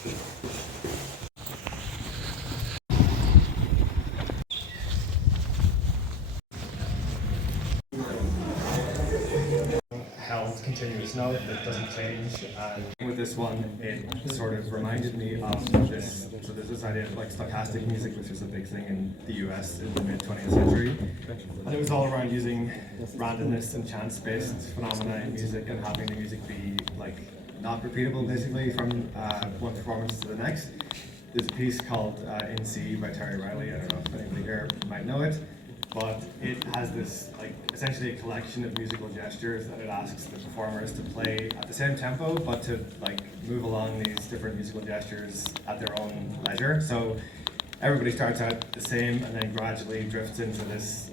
Held continuous note that doesn't change. With this one, it sort of reminded me of this. So there's this idea of like stochastic music, which was a big thing in the US in the mid 20th century, and it was all around using randomness and chance-based phenomena in music and having the music be like not repeatable, basically from one performance to the next. There's a piece called In C by Terry Riley. I don't know if anybody here might know it. But it has this, like, essentially a collection of musical gestures that it asks the performers to play at the same tempo, but to, like, move along these different musical gestures at their own leisure. So everybody starts out the same and then gradually drifts into this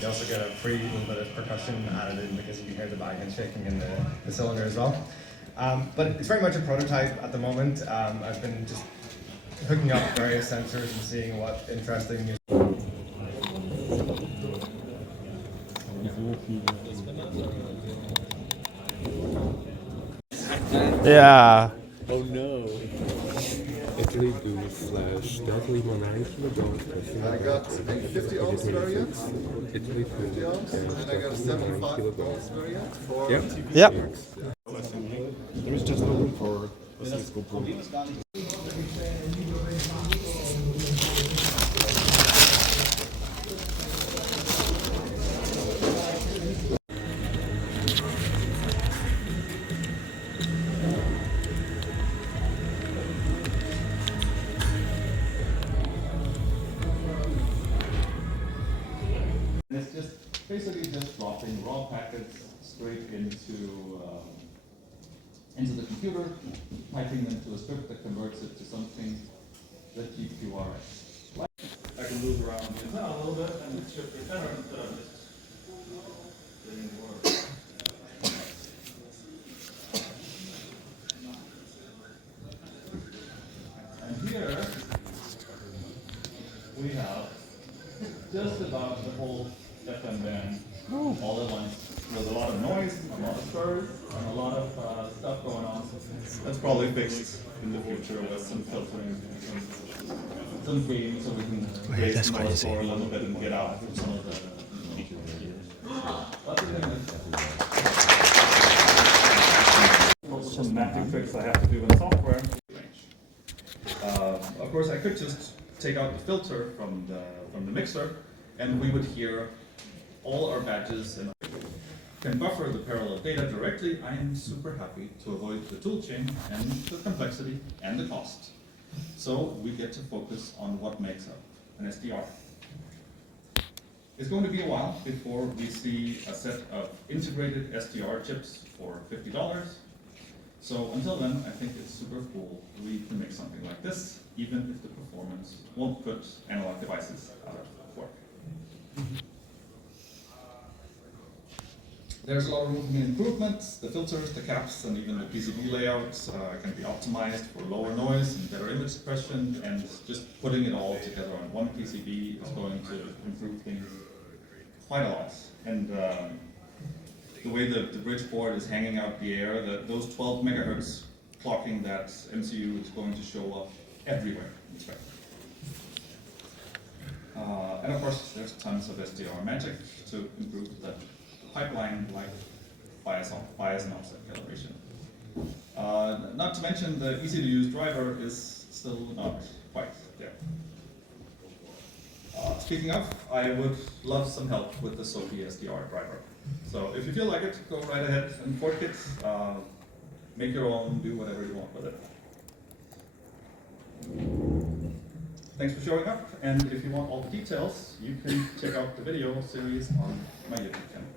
You also get a free little bit of percussion added in because you can hear the wagon shaking in the cylinder as well. But it's very much a prototype at the moment. I've been just hooking up various sensors and seeing what interesting music. Yeah. Oh no. Italy do slash deadly monarchy I got a 50 ohms variant, Italy 50 ohms, and I got a 75 ohms variant for Yep. There is just no room for a Cisco Pro. It's just basically just dropping raw packets straight into the computer, typing them to a script that converts it to something that GQRX. I can move around the antenna a little bit and shift the antenna instead of just getting the word. And here we have just about the whole FM band all at once. There's a lot of noise, a lot of spurs, and a lot of stuff going on. That's probably fixed in the future with some filtering, some games, so we can raise the noise floor a little bit and get out from some of the some mapping tricks I have to do in software. Of course, I could just take out the filter from the mixer, and we would hear all our badges and can buffer the parallel data directly. I am super happy to avoid the toolchain and the complexity and the cost. So we get to focus on what makes up an SDR. It's going to be a while before we see a set of integrated SDR chips for $50. So until then, I think it's super cool we can make something like this, even if the performance won't put analog devices out of work. There's a lot of room for improvements. The filters, the caps, and even the PCB layouts can be optimized for lower noise and better image suppression, and just putting it all together on one PCB is going to improve things quite a lot. And the way the bridge board is hanging out the air, those 12 megahertz clocking that MCU is going to show up everywhere in the spectrum. And of course, there's tons of SDR magic to improve the pipeline, like bias and offset calibration. Not to mention the easy-to-use driver is still not quite there. Speaking of, I would love some help with the SOPI SDR driver. So if you feel like it, go right ahead and fork it. Make your own, do whatever you want with it. Thanks for showing up, and if you want all the details, you can check out the video series on my YouTube channel.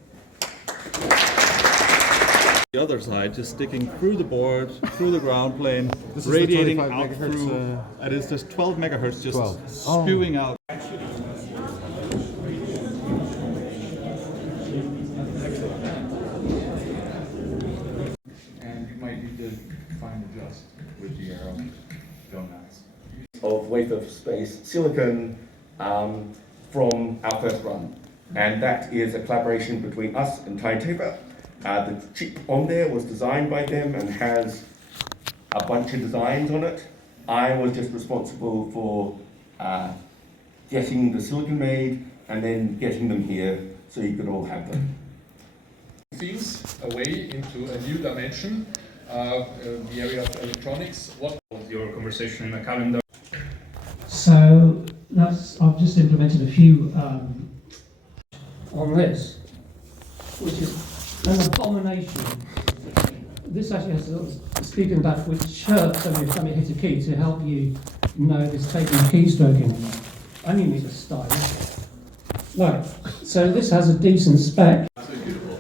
The other side, just sticking through the board, through the ground plane, radiating out through. It is just 12 megahertz, just spewing out. And you might need to find the just with the arrow donuts. Of wafer space silicon from our first run. And that is a collaboration between us and Timetable. The chip on there was designed by them and has a bunch of designs on it. I was just responsible for getting the silicon made and then getting them here so you could all have them. Fields away into a new dimension, the area of electronics. What was your conversation in a calendar? So I've just implemented a few on this, which is an abomination. This actually has a speaking back which chirps every time you hit a key to help you know it's taking keystroking. And you need a style. Right, so this has a decent spec. Absolutely beautiful.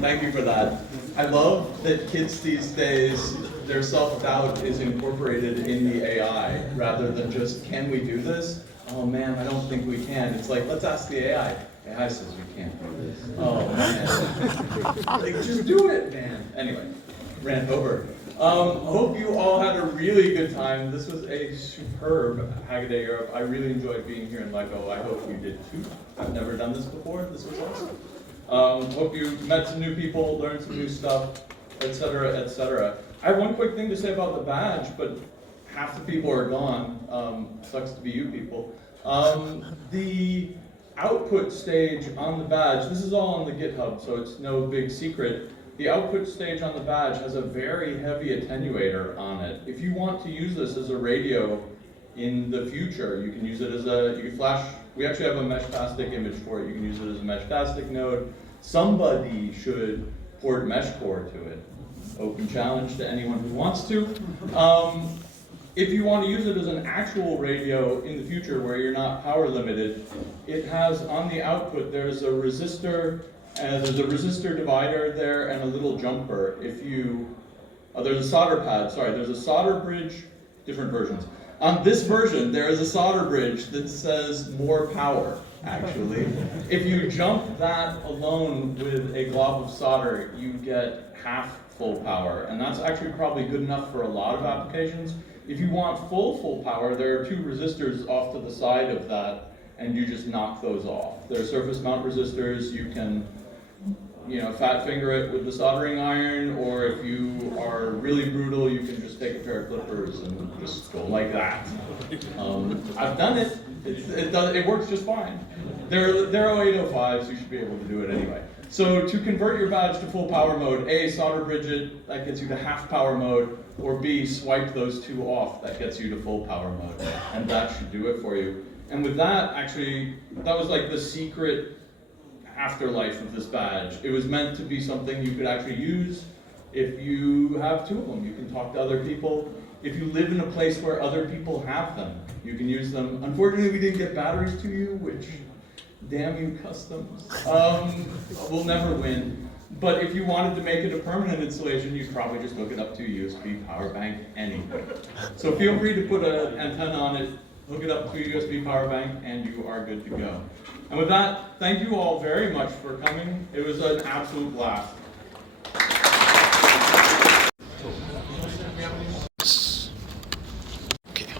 Thank you for that. I love that kids these days, their self-doubt is incorporated in the AI rather than just, can we do this? Oh man, I don't think we can. It's like, let's ask the AI. AI says we can't do this. Oh man. Like, just do it, man. Anyway, rant over. Hope you all had a really good time. This was a superb Hackaday Europe. I really enjoyed being here in LEGO. I hope you did too. I've never done this before. This was awesome. Hope you met some new people, learned some new stuff, etc., etc. I have one quick thing to say about the badge, but half the people are gone. Sucks to be you people. The output stage on the badge, this is all on the GitHub, so it's no big secret. The output stage on the badge has a very heavy attenuator on it. If you want to use this as a radio in the future, you can use it as you can flash, we actually have a Meshtastic image for it. You can use it as a Meshtastic node. Somebody should port Meshcore to it. Open challenge to anyone who wants to. If you want to use it as an actual radio in the future where you're not power limited, it has on the output, there's a resistor divider there and a little jumper. If you, there's a solder pad, sorry, there's a solder bridge, different versions. On this version, there is a solder bridge that says more power, actually. If you jump that alone with a glob of solder, you get half full power, and that's actually probably good enough for a lot of applications. If you want full power, there are two resistors off to the side of that, and you just knock those off. They're surface mount resistors. You can, fat finger it with the soldering iron, or if you are really brutal, you can just take a pair of clippers and just go like that. I've done it. It works just fine. They're 0805s. You should be able to do it anyway. So to convert your badge to full power mode, A, solder bridge it, that gets you to half power mode, or B, swipe those two off, that gets you to full power mode. And that should do it for you. And with that, actually, that was like the secret afterlife of this badge. It was meant to be something you could actually use if you have two of them. You can talk to other people. If you live in a place where other people have them, you can use them. Unfortunately, we didn't get batteries to you, which, damn you customs. We'll never win. But if you wanted to make it a permanent installation, you'd probably just hook it up to a USB power bank anyway. So feel free to put an antenna on it, hook it up to a USB power bank, and you are good to go. And with that, thank you all very much for coming. It was an absolute blast. Okay.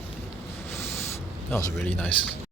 That was really nice.